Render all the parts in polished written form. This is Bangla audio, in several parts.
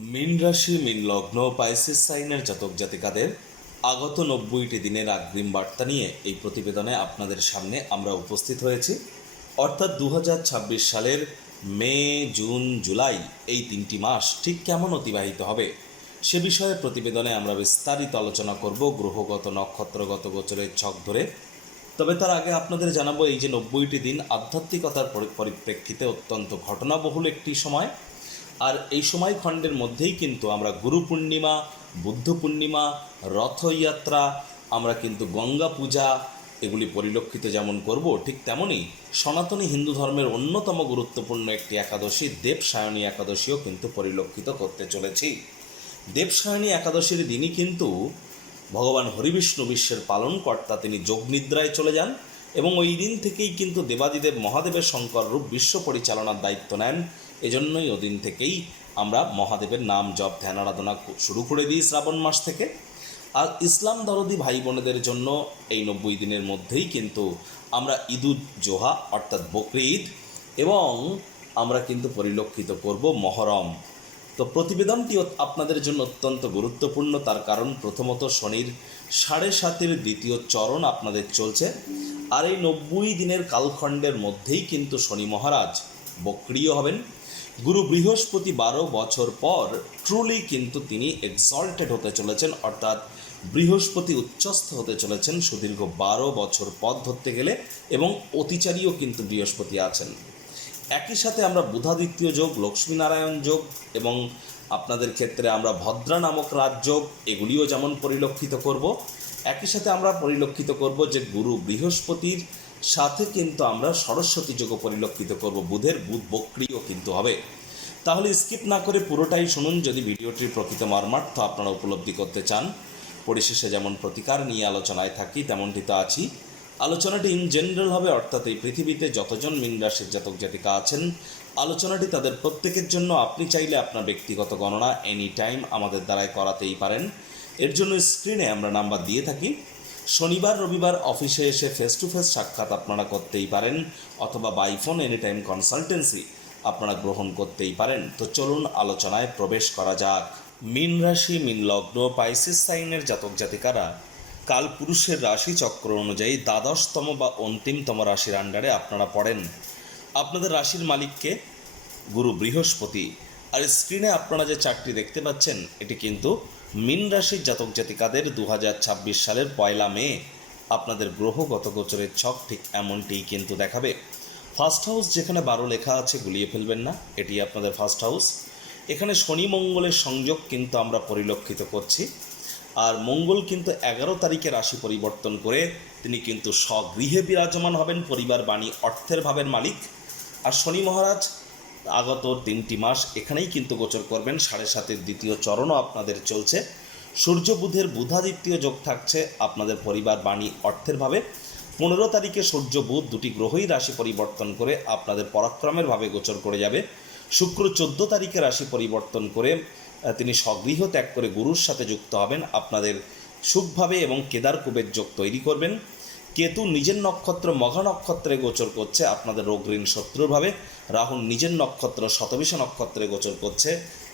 মীন রাশি, মীন লগ্ন, পাইসিস সাইনের জাতক জাতিকাদের আগত 90টি দিনের অগ্রিম বার্তা নিয়ে এই প্রতিবেদনে আপনাদের সামনে আমরা উপস্থিত হয়েছি। অর্থাৎ 2026 সালের মে, জুন, জুলাই এই 3টি মাস ঠিক কেমন অতিবাহিত হবে সে বিষয়ে প্রতিবেদনে আমরা বিস্তারিত আলোচনা করব গ্রহগত, নক্ষত্রগত গোচরের ছক ধরে। তবে তার আগে আপনাদের জানাবো, এই যে 90টি দিন আধ্যাত্মিকতার পরিপ্রেক্ষিতে অত্যন্ত ঘটনাবহুল একটি সময়। আর এই সময়খণ্ডের মধ্যেই কিন্তু আমরা গুরু পূর্ণিমা, বুদ্ধ পূর্ণিমা, রথযাত্রা, আমরা কিন্তু গঙ্গা পূজা এগুলি পরিলক্ষিত যেমন করব, ঠিক তেমনই সনাতনী হিন্দু ধর্মের অন্যতম গুরুত্বপূর্ণ একটি একাদশী দেবসায়নী একাদশীও কিন্তু পরিলক্ষিত করতে চলেছি। দেবসায়নী একাদশীর দিনই কিন্তু ভগবান হরিবিষ্ণু, বিশ্বের পালনকর্তা, তিনি যোগনিদ্রায় চলে যান এবং ওই দিন থেকেই কিন্তু দেবাদিদেব মহাদেবের শঙ্কর রূপ বিশ্ব পরিচালনার দায়িত্ব নেন। এজন্যই ওদিন থেকেই আমরা মহাদেবের নাম জপ, ধ্যান, আরাধনা শুরু করে দিই শ্রাবণ মাস থেকে। আর ইসলাম দরদি ভাই বোনেদের জন্য এই 90 দিনের মধ্যেই কিন্তু আমরা ঈদুল জোহা অর্থাৎ বকরি ঈদ এবং আমরা কিন্তু পরিলক্ষিত করব মহরম। তো প্রতিবেদনটি আপনাদের জন্য অত্যন্ত গুরুত্বপূর্ণ, তার কারণ প্রথমত শনির 7.5-এর দ্বিতীয় চরণ আপনাদের চলছে। আর এই 90 দিনের কালখণ্ডের মধ্যেই কিন্তু শনি মহারাজ বক্রিয় হবেন। গুরু বৃহস্পতি 12 বছর পর ট্রুলি কিন্তু তিনি এক্সল্টেড হতে চলেছেন, অর্থাৎ বৃহস্পতি উচ্চস্থ হতে চলেছেন সুদীর্ঘ 12 বছর পথ ধরতে গেলে, এবং অতিচারীও কিন্তু বৃহস্পতি আছেন। একই সাথে আমরা বুধাদিত্য যোগ, লক্ষ্মীনারায়ণ যোগ এবং আপনাদের ক্ষেত্রে আমরা ভদ্রা নামক রাজযোগ এগুলিও যেমন পরিলক্ষিত করব। একই সাথে আমরা পরিলক্ষিত করব যে গুরু বৃহস্পতির সাথে কিন্তু আমরা সরস্বতী যোগও পরিলক্ষিত করব। বুধ বক্রিও কিন্তু হবে। তাহলে স্কিপ না করে পুরোটাই শুনুন যদি ভিডিওটির প্রকৃত মর্মার্থ আপনারা উপলব্ধি করতে চান। পরিশেষে যেমন প্রতিকার নিয়ে আলোচনায় থাকি তেমনটি তো আছি। আলোচনাটি ইন জেনারেল হবে, অর্থাৎ এই পৃথিবীতে যতজন মীন রাশির জাতক জাতিকা আছেন আলোচনাটি তাদের প্রত্যেকের জন্য। আপনি চাইলে আপনার ব্যক্তিগত গণনা এনি টাইম আমাদের দ্বারাই করাতেই পারেন। এর জন্য স্ক্রিনে আমরা নাম্বার দিয়ে থাকি। শনিবার রবিবার অফিসে এসে ফেস টু ফেস সাক্ষাৎ আপনারা করতেই পারেন, অথবা by phone any time consultancy আপনারা গ্রহণ করতেই পারেন। তো চলুন আলোচনায় প্রবেশ করা যাক। মীন রাশি, মীন লগ্ন, পাইসিস সাইনের জাতক জাতিকারা কালপুরুষের রাশি চক্র অনুযায়ী দ্বাদশতম বা অন্তিমতম রাশির আন্ডারে আপনারা পড়েন। আপনাদের রাশির মালিককে গুরু বৃহস্পতি। আর স্ক্রিনে আপনারা যে চার্টটি দেখতে পাচ্ছেন এটি কিন্তু মীন রাশির জাতক জাতিকাদের 2026 সালের 1 মে আপনাদের গ্রহগত গোচরের ছক ঠিক এমনটিই কিন্তু দেখাবে। ফার্স্ট হাউস যেখানে 12 লেখা আছে গুলিয়ে ফেলবেন না, এটি আপনাদের ফার্স্ট হাউস। এখানে শনি মঙ্গলের সংযোগ কিন্তু আমরা পরিলক্ষিত করছি। আর মঙ্গল কিন্তু 11 তারিখে রাশি পরিবর্তন করে তিনি কিন্তু স্বগৃহে বিরাজমান হবেন, পরিবার, বাণী, অর্থের ভাবের মালিক। আর শনি মহারাজ আগত 3টি মাস এখানেই কিন্তু গোচর করবেন। 7.5-এর দ্বিতীয় চরণও আপনাদের চলছে। সূর্য বুধের বুধাদিত্য যোগ থাকছে আপনাদের পরিবার, বাণী, অর্থের ভাবে। 15 তারিখে সূর্য বুধ দুটি গ্রহই রাশি পরিবর্তন করে আপনাদের পরাক্রমের ভাবে গোচর করে যাবে। শুক্র 14 তারিখে রাশি পরিবর্তন করে তিনি স্বগৃহ ত্যাগ করে গুরুর সাথে যুক্ত হবেন, আপনাদের সুখভাবে এবং কেদার কুবের যোগ তৈরি করবেন। কেতু নিজের নক্ষত্র মঘা নক্ষত্রে গোচর করছে আপনাদের রোগ ঋণ শত্রুর ভাবে। রাহু নিজের নক্ষত্র শতবিষা নক্ষত্রে গোচর করছে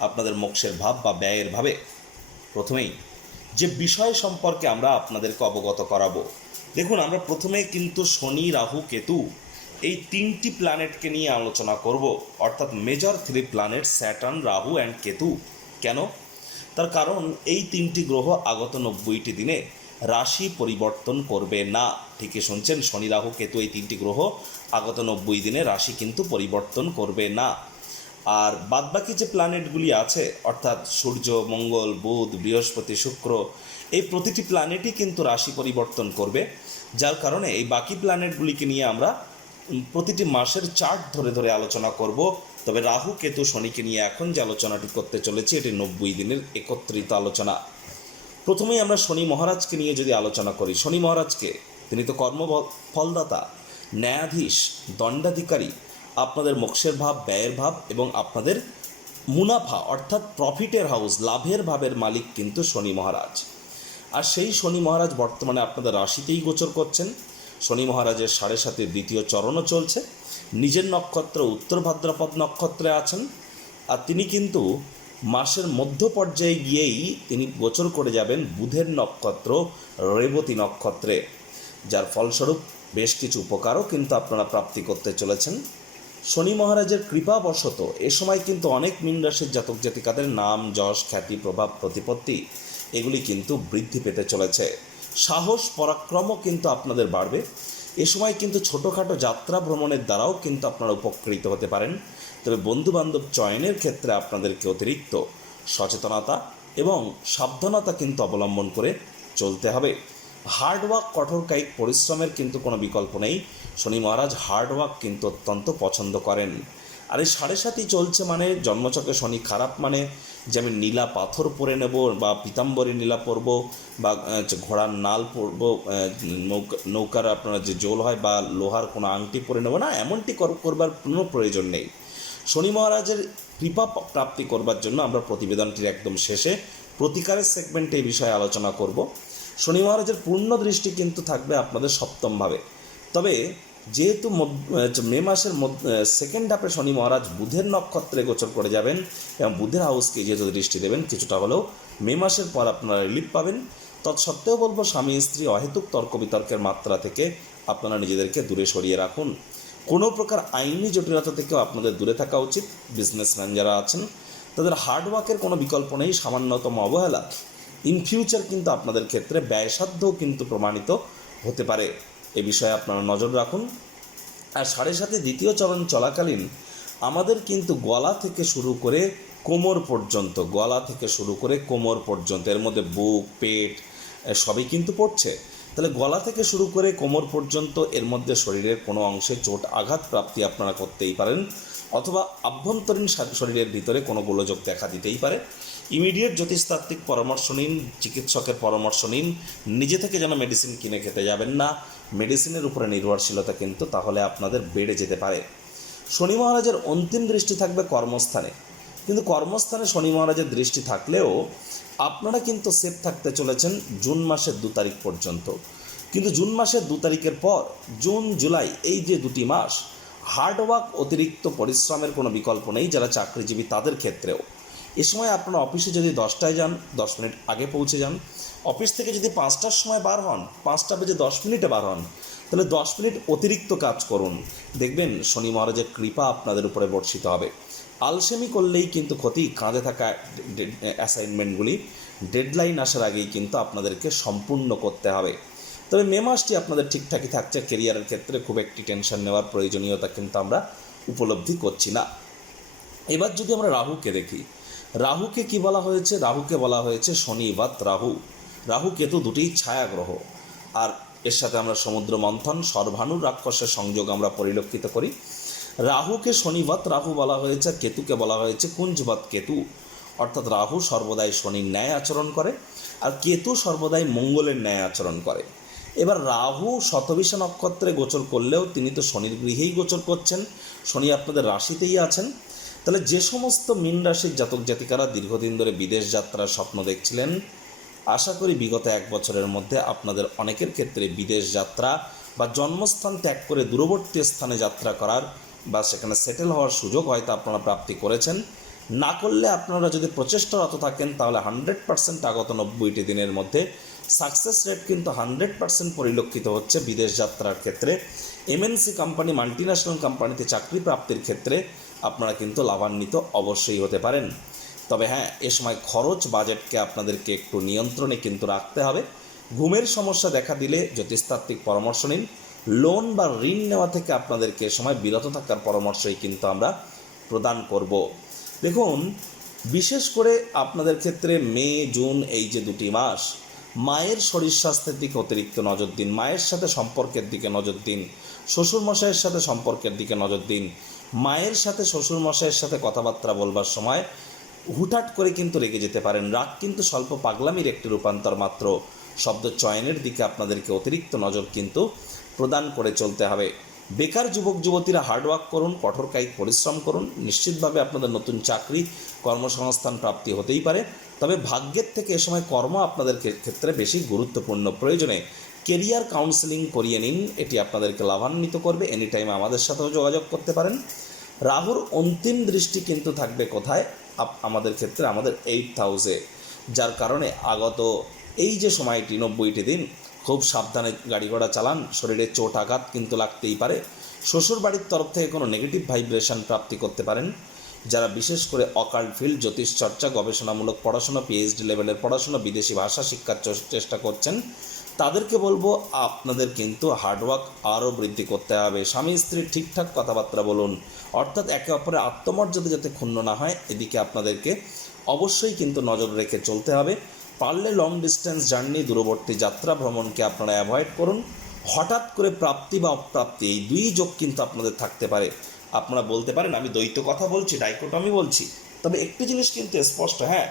আপনাদের মোক্ষের ভাব বা ব্যয়ের ভাবে। প্রথমেই যে বিষয় সম্পর্কে আমরা আপনাদেরকে অবগত করাবো, দেখুন আমরা প্রথমে কিন্তু শনি, রাহু, কেতু এই 3টি প্ল্যানেটকে নিয়ে আলোচনা করব, অর্থাৎ major 3 planet Saturn, Rahu and Ketu. কেন? তার কারণ এই 3টি গ্রহ আগত 90টি দিনে রাশি পরিবর্তন করবে না। ঠিকই শুনছেন, শনি, রাহু, কেতু এই 3টি গ্রহ আগত 90 দিনে রাশি কিন্তু পরিবর্তন করবে না। আর বাদবাকি যে প্ল্যানেটগুলি আছে, অর্থাৎ সূর্য, মঙ্গল, বুধ, বৃহস্পতি, শুক্র, এই প্রতিটি প্ল্যানেটই কিন্তু রাশি পরিবর্তন করবে। যার কারণে এই বাকি প্ল্যানেটগুলিকে নিয়ে আমরা প্রতিটি মাসের চার্ট ধরে ধরে আলোচনা করব। তবে রাহু, কেতু, শনিকে নিয়ে এখন যে আলোচনাটি করতে চলেছি এটি 90 দিনের একত্রিত আলোচনা। প্রথমেই আমরা শনি মহারাজকে নিয়ে যদি আলোচনা করি, শনি মহারাজকে তিনি তো কর্মফলদাতা, ন্যায়াধীশ, দণ্ডাধিকারী, আপনাদের মোক্ষের ভাব, ব্যয়ের ভাব এবং আপনাদের মুনাফা অর্থাৎ প্রফিটের হাউস, লাভের ভাবের মালিক কিন্তু শনি মহারাজ। আর সেই শনি মহারাজ বর্তমানে আপনাদের রাশিতেই গোচর করছেন। শনি মহারাজের 7.5-এর দ্বিতীয় চরণও চলছে। নিজের নক্ষত্র উত্তর ভাদ্রপদ নক্ষত্রে আছেন। আর তিনি কিন্তু মাসের মধ্য পর্যায়ে গিয়েই তিনি গোচর করে যাবেন বুধের নক্ষত্র রেবতী নক্ষত্রে, যার ফলস্বরূপ বেশ কিছু উপকারও কিন্তু আপনারা প্রাপ্তি করতে চলেছেন। শনি মহারাজের কৃপাবশত এ সময় কিন্তু অনেক মীন রাশির জাতক জাতিকাদের নাম, যশ, খ্যাতি, প্রভাব, প্রতিপত্তি এগুলি কিন্তু বৃদ্ধি পেতে চলেছে। সাহস, পরাক্রমও কিন্তু আপনাদের বাড়বে। এ সময় কিন্তু ছোটোখাটো যাত্রা ভ্রমণের দ্বারাও কিন্তু আপনারা উপকৃত হতে পারেন। তবে বন্ধুবান্ধব চয়নের ক্ষেত্রে আপনাদেরকে অতিরিক্ত সচেতনতা এবং সাবধানতা কিন্তু অবলম্বন করে চলতে হবে। হার্ডওয়ার্ক, কঠোর কায়িক পরিশ্রমের কিন্তু কোনো বিকল্প নেই। শনি মহারাজ হার্ডওয়ার্ক কিন্তু অত্যন্ত পছন্দ করেন। আর এই 7.5 চলছে মানে জন্মচক্রে শনি খারাপ মানে যে আমি নীলা পাথর পরে নেব বা পীতাম্বরী নীলা পরবো বা ঘোড়ার নাল পরবো, নৌকার আপনার যে জোল হয় বা লোহার কোনো আংটি পরে নেব না, এমনটি করবার কোনো প্রয়োজন নেই। শনি মহারাজের কৃপা প্রাপ্তি করবার জন্য আমরা প্রতিবেদনটির একদম শেষে প্রতিকারের সেগমেন্টে এই বিষয়ে আলোচনা করব। শনি মহারাজের পূর্ণ দৃষ্টি কিন্তু থাকবে আপনাদের সপ্তমভাবে। তবে যেহেতু মে মাসের সেকেন্ড হাফে শনি মহারাজ বুধের নক্ষত্রে গোচর করে যাবেন এবং বুধের হাউসকে যেহেতু দৃষ্টি দেবেন, কিছুটা হলেও মে মাসের পর আপনারা রিলিফ পাবেন। তৎসত্ত্বেও বলবো স্বামী স্ত্রী অহেতুক তর্ক বিতর্কের মাত্রা থেকে আপনারা নিজেদেরকে দূরে সরিয়ে রাখুন। কোনো প্রকার আইনি জটিলতা থেকেও আপনাদের দূরে থাকা উচিত। বিজনেসম্যান যারা আছেন তাদের হার্ডওয়ার্কের কোনো বিকল্প নেই। সামান্যতম অবহেলা ইন ফিউচার কিন্তু আপনাদের ক্ষেত্রে ব্যয়সাধ্যও কিন্তু প্রমাণিত হতে পারে। এ বিষয়ে আপনারা নজর রাখুন। আর 7.5 দ্বিতীয় চরণ চলাকালীন আমাদের কিন্তু গলা থেকে শুরু করে কোমর পর্যন্ত, এর মধ্যে বুক, পেট সবই কিন্তু পড়ছে। তাহলে গলা থেকে শুরু করে কোমর পর্যন্ত এর মধ্যে শরীরের কোনো অংশে চোট আঘাত প্রাপ্তি আপনারা করতেই পারেন, অথবা আভ্যন্তরীণ শরীরের ভিতরে কোনো গোলযোগ দেখা দিতেই পারে। ইমিডিয়েট জ্যোতিষতাত্ত্বিক পরামর্শ নিন, চিকিৎসকের পরামর্শ নিন। নিজে থেকে যেন মেডিসিন কিনে খেতে যাবেন না। মেডিসিনের উপরে নির্ভরশীলতা কিন্তু তাহলে আপনাদের বেড়ে যেতে পারে। শনি মহারাজের অন্তিম দৃষ্টি থাকবে কর্মস্থানে, কিন্তু কর্মস্থানে শনি মহারাজের দৃষ্টি থাকলেও আপনারা কিন্তু সেফ থাকতে চলেছেন জুন মাসের 2 তারিখ পর্যন্ত। কিন্তু জুন মাসের 2 তারিখের পর জুন, জুলাই এই যে 2টি মাস হার্ডওয়ার্ক, অতিরিক্ত পরিশ্রমের কোনো বিকল্প নেই যারা চাকরিজীবী তাদের ক্ষেত্রেও। এ সময় আপনারা অফিসে যদি 10টায় যান, 10 মিনিট আগে পৌঁছে যান। অফিস থেকে যদি 5টার সময় বার হন, 5টা বেজে 10 মিনিটে বার হন, তাহলে 10 মিনিট অতিরিক্ত কাজ করুন। দেখবেন শনি মহারাজের কৃপা আপনাদের উপরে বর্ষিত হবে। আলসেমি করলেই কিন্তু ক্ষতি। কাঁধে থাকা অ্যাসাইনমেন্টগুলি ডেডলাইন আসার আগেই কিন্তু আপনাদেরকে সম্পূর্ণ করতে হবে। তবে মে মাসটি আপনাদের ঠিকঠাকই থাকছে। কেরিয়ারের ক্ষেত্রে খুব একটি টেনশন নেওয়ার প্রয়োজনীয়তা কিন্তু আমরা উপলব্ধি করছি না। এবার যদি আমরা রাহুকে দেখি, রাহুকে কি বলা হয়েছে? রাহুকে বলা হয়েছে শনিবাত রাহু। রাহু কেতু দুটিই ছায়া গ্রহ। আর এর সাথে আমরা সমুদ্র মন্থন, সর্বাণু রাক্ষসের সংযোগ আমরা পরিলক্ষিত করি। রাহুকে শনিবাত রাহু বলা হয়েছে, কেতুকে বলা হয়েছে কুঞ্জবাত কেতু। অর্থাৎ রাহু সর্বদাই শনির ন্যায় আচরণ করে আর কেতু সর্বদাই মঙ্গলের ন্যায় আচরণ করে। এবার রাহু শতবিশা নক্ষত্রে গোচর করলেও তিনি তো শনির গৃহেই গোচর করছেন, শনি আপনাদের রাশিতেই আছেন। তাহলে যে সমস্ত মীন রাশির জাতক জাতিকারা দীর্ঘদিন ধরে বিদেশ যাত্রার স্বপ্ন দেখছিলেন, আশা করি বিগত 1 বছরের মধ্যে আপনাদের অনেকের ক্ষেত্রে বিদেশ যাত্রা বা জন্মস্থান ত্যাগ করে দূরবর্তী স্থানে যাত্রা করার বা সেখানে সেটেল হওয়ার সুযোগ হয়তো আপনারা প্রাপ্তি করেছেন। না করলে আপনারা যদি প্রচেষ্টারত থাকেন তাহলে 100% আগত 90টি দিনের মধ্যে সাকসেস রেট কিন্তু 100% পরিলক্ষিত হচ্ছে বিদেশ যাত্রার ক্ষেত্রে। এমএনসি কোম্পানি, মাল্টিন্যাশনাল কোম্পানিতে চাকরি প্রাপ্তির ক্ষেত্রে আপনারা কিন্তু লাভান্বিত অবশ্যই হতে পারেন। তবে হ্যাঁ, এ সময় খরচ বাজেটকে আপনাদেরকে একটু নিয়ন্ত্রণে কিন্তু রাখতে হবে। ঘুমের সমস্যা দেখা দিলে জ্যোতিষতাত্ত্বিক পরামর্শ নিন। লোন বা ঋণ নেওয়া থেকে আপনাদেরকে এ সময় বিরত থাকার পরামর্শই কিন্তু আমরা প্রদান করব। দেখুন, বিশেষ করে আপনাদের ক্ষেত্রে মে, জুন এই যে 2টি মাস মায়ের শরীর স্বাস্থ্যের দিকে অতিরিক্ত নজর দিন। মায়ের সাথে সম্পর্কের দিকে নজর দিন। শ্বশুরমশাইয়ের সাথে সম্পর্কের দিকে নজর দিন। মায়ের সাথে শ্বশুরমশাইয়ের সাথে কথাবার্তা বলবার সময় হুটহাট করে কিন্তু রেগে যেতে পারেন। রাগ কিন্তু স্বল্প পাগলামির একটি রূপান্তর মাত্র। শব্দ চয়নের দিকে আপনাদেরকে অতিরিক্ত নজর কিন্তু প্রদান করে চলতে হবে। বেকার যুবক যুবতীরা হার্ডওয়ার্ক করুন, কঠোর কায়িক পরিশ্রম করুন। নিশ্চিতভাবে আপনাদের নতুন চাকরি, কর্মসংস্থান প্রাপ্তি হতেই পারে। তবে ভাগ্যের থেকে এ সময় কর্ম আপনাদের ক্ষেত্রে বেশি গুরুত্বপূর্ণ। প্রয়োজনে কেরিয়ার কাউন্সেলিং করিয়ে নিন, এটি আপনাদেরকে লাভান্বিত করবে। এনি টাইম আমাদের সাথেও যোগাযোগ করতে পারেন। রাহুর অন্তিম দৃষ্টি কিন্তু থাকবে কোথায়? আমাদের ক্ষেত্রে আমাদের 8th হাউসে, যার কারণে আগত এই যে সময়টি 90টি দিন খুব সাবধানে গাড়ি ঘোড়া চালান, শরীরে চোট আঘাত কিন্তু লাগতেই পারে। শ্বশুর বাড়ির তরফ থেকে কোনো নেগেটিভ ভাইব্রেশন প্রাপ্তি করতে পারেন। যারা বিশেষ করে অকাল্ট ফিল্ড, জ্যোতিষ চর্চা, গবেষণামূলক পড়াশোনা, পিএইচডি লেভেলের পড়াশোনা, বিদেশি ভাষা শিক্ষার চেষ্টা করছেন, তাদেরকে বলবো আপনাদের কিন্তু হার্ডওয়ার্ক আরও বৃদ্ধি করতে হবে। স্বামী স্ত্রী ঠিকঠাক কথাবার্তা বলুন, অর্থাৎ একে অপরের আত্মমর্যাদা যাতে ক্ষুণ্ণ না হয়, এদিকে আপনাদেরকে অবশ্যই কিন্তু নজর রেখে চলতে হবে। পারলে লং ডিস্টেন্স জার্নি, দূরবর্তী যাত্রা ভ্রমণকে আপনারা অ্যাভয়েড করুন। হঠাৎ করে প্রাপ্তি বা অপ্রাপ্তি এই দুই যোগ কিন্তু আপনাদের থাকতে পারে। আপনারা বলতে পারেন আমি দ্বৈত কথা বলছি, ডাইকোটমি বলছি, তবে একটি জিনিস কিন্তু স্পষ্ট, হ্যাঁ,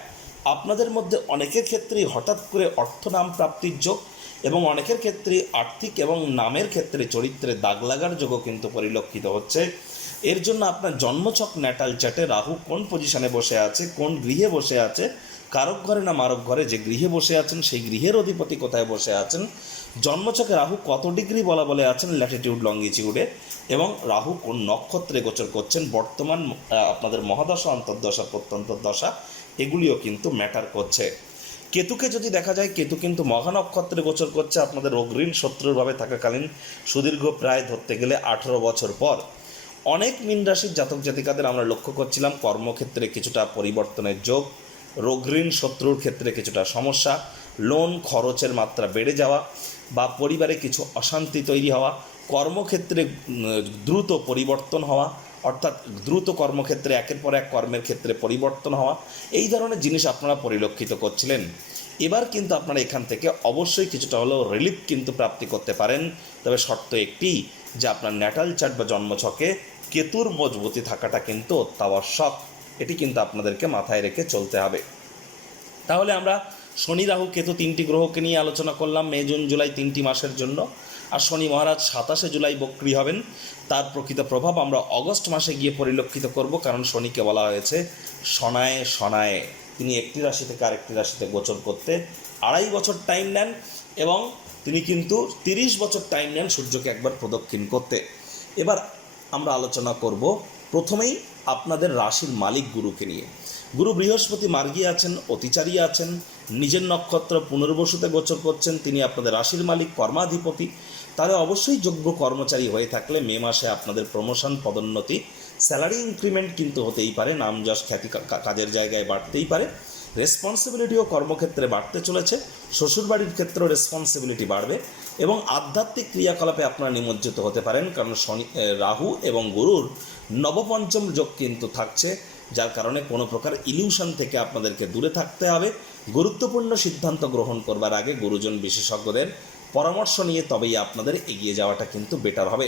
আপনাদের মধ্যে অনেকের ক্ষেত্রেই হঠাৎ করে অর্থ নাম প্রাপ্তির যোগ এবং অনেকের ক্ষেত্রে আর্থিক এবং নামের ক্ষেত্রে চরিত্রে দাগ লাগার যোগও কিন্তু পরিলক্ষিত হচ্ছে। এর জন্য আপনার জন্মছক ন্যাটাল চার্টে রাহু কোন পজিশনে বসে আছে, কোন গৃহে বসে আছে, কারক ঘরে না মারক ঘরে, যে গৃহে বসে আছেন সেই গৃহের অধিপতি কোথায় বসে আছেন, জন্মছকে রাহু কত ডিগ্রি বলা বলে আছেন ল্যাটিটিউড লঙ্গিটিউডে, এবং রাহু কোন নক্ষত্রে গোচর করছেন, বর্তমান আপনাদের মহাদশা, অন্তর্দশা, প্রত্যন্তর্দশা, এগুলিও কিন্তু ম্যাটার করছে। কেতুকে যদি দেখা যায়, কেতু কিন্তু মঘা নক্ষত্রে গোচর করছে আপনাদের অগ্রিম শত্রুরভাবে থাকাকালীন সুদীর্ঘ প্রায় ধরতে গেলে 18 বছর পর। অনেক মীন রাশির জাতক জাতিকাদের আমরা লক্ষ্য করছিলাম কর্মক্ষেত্রে কিছুটা পরিবর্তনের যোগ, রোগঋণ শত্রুর ক্ষেত্রে কিছুটা সমস্যা, লোন খরচের মাত্রা বেড়ে যাওয়া বা পরিবারে কিছু অশান্তি তৈরি হওয়া, কর্মক্ষেত্রে দ্রুত পরিবর্তন হওয়া, অর্থাৎ দ্রুত কর্মক্ষেত্রে একের পর এক কর্মের ক্ষেত্রে পরিবর্তন হওয়া, এই ধরনের জিনিস আপনারা পরিলক্ষিত করছিলেন। এবার কিন্তু আপনারা এখান থেকে অবশ্যই কিছুটা হলেও রিলিফ কিন্তু প্রাপ্তি করতে পারেন। তবে শর্ত একটি, যে আপনার ন্যাটাল চার্ট বা জন্মছকে কেতুর মজবুতি থাকাটা কিন্তু অত্যাবশ্যক। এটি কিন্তু আপনাদেরকে মাথায় রেখে চলতে হবে। তাহলে আমরা শনি, রাহু, কেতু তিনটি গ্রহকে নিয়ে আলোচনা করলাম মে, জুন, জুলাই 3টি মাসের জন্য। আর শনি মহারাজ 27শে জুলাই বক্রী হবেন। তার প্রকৃত প্রভাব আমরা অগস্ট মাসে গিয়ে পরিলক্ষিত করব, কারণ শনিকে বলা হয়েছে শনায়ে শনায়ে। তিনি একটি রাশি থেকে আরেকটি রাশিতে গোচর করতে 2.5 বছর টাইম নেন এবং তিনি কিন্তু 30 বছর টাইম নেন সূর্যকে একবার প্রদক্ষিণ করতে। এবার আমরা আলোচনা করব প্রথমেই আপনাদের রাশির মালিক গুরুকে নিয়ে। গুরু বৃহস্পতি মার্গী আছেন, অতিচারী আছেন, নিজের নক্ষত্র পুনর্বসুতে গোচর করছেন। তিনি আপনাদের রাশির মালিক, কর্মাধিপতি। তাহলে অবশ্যই যোগ্য কর্মচারী হয়ে থাকলে মে মাসে আপনাদের প্রমোশন, পদোন্নতি, স্যালারি ইনক্রিমেন্ট কিন্তু হতেই পারে, নাম যশ খ্যাতি কাজের জায়গায় বাড়তেই পারে। রেসপন্সিবিলিটিও কর্মক্ষেত্রে বাড়তে চলেছে, শ্বশুরবাড়ির ক্ষেত্রেও রেসপন্সিবিলিটি বাড়বে এবং আধ্যাত্মিক ক্রিয়াকলাপে আপনারা নিমজ্জিত হতে পারেন, কারণ শনি, রাহু এবং গুরুর নবপঞ্চম যোগ কিন্তু থাকছে, যার কারণে কোনো প্রকার ইলিউশন থেকে আপনাদেরকে দূরে থাকতে হবে। গুরুত্বপূর্ণ সিদ্ধান্ত গ্রহণ করবার আগে গুরুজন বিশেষজ্ঞদের পরামর্শ নিয়ে তবেই আপনাদের এগিয়ে যাওয়াটা কিন্তু বেটার হবে।